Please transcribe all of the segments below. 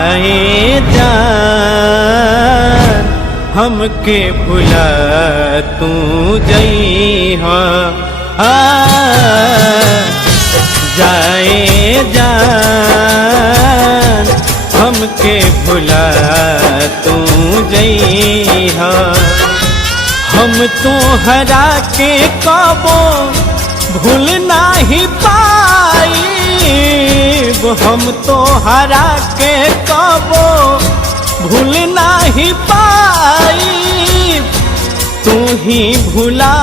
जाए जान हमके भुला तू जइहा। जाए जान हमके भुला तू जइहा। हम तो हरा के कबो भूल नहीं पाई, हम तो हरा के कबो भूल नहीं पाई। तू ही भुला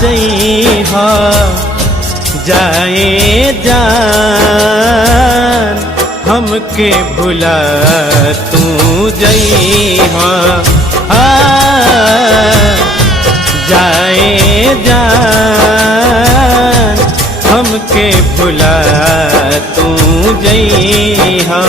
जइहा। जाए जान हमके भुला तू जइहा। जाए जान हमके भुला तू जइहा।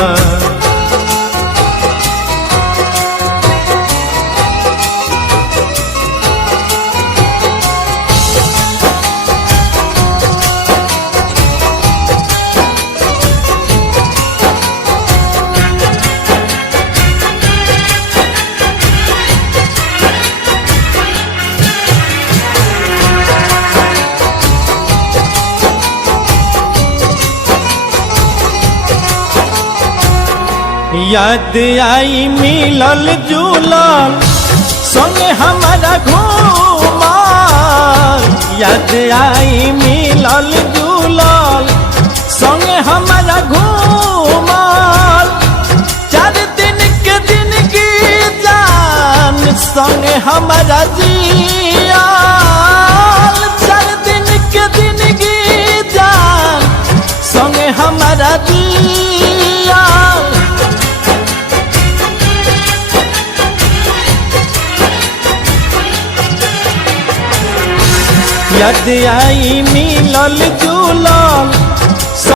याद आई मिलल जुलल संगे हमारा घूमल। याद आई मिलल जुलल संगे हमारा घूमल। 4 दिन के जिंदगी जान संगे हमारा जियल। 4 दिन के जिंदगी जान संगे हमारा जियल। याद आई मिलल जुलल